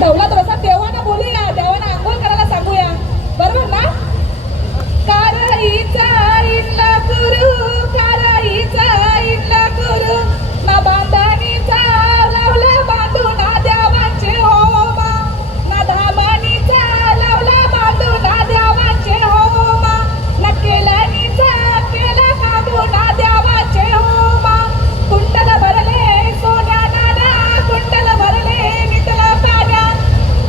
ठेवला थोडासा देवाना बोलूया, देवाना आंघोळ करायला सांगूया, बरोबर ना? कारईचा इल्ला गुरु, कारईचा इल्ला गुरु, ना बांधणीचा लावला बांधून देवांचे होमा, ना धामणीचा लावला बांधून देवांचे होमा, ना केलनीचा केला बांधून देवांचे होमा. कुंडल भरले सोन्या नाना, कुंडल भरले नितला पाण्या,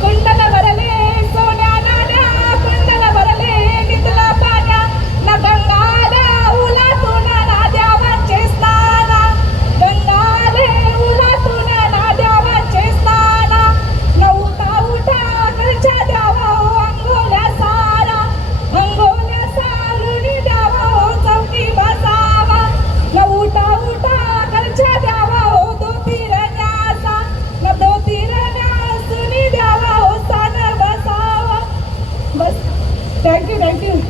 कुंडल भरले सोन्या नाना, कुंडल भरले नितला पाण्या. ना गंगाला उलातून ना देवांचे स्नान, गंगाले उलातून ना देवांचे स्नान. न उठा उठा करच्या द्यावा अंगोल्या सारा, अंगोल्या सारून द्यावा चौकी बसावा. न उठा उठा करच्या द्यावा दोतीरण्याचा, न दोतीरण्यासून द्यावा सान बसावा. बस, थँक्यू थँक्यू.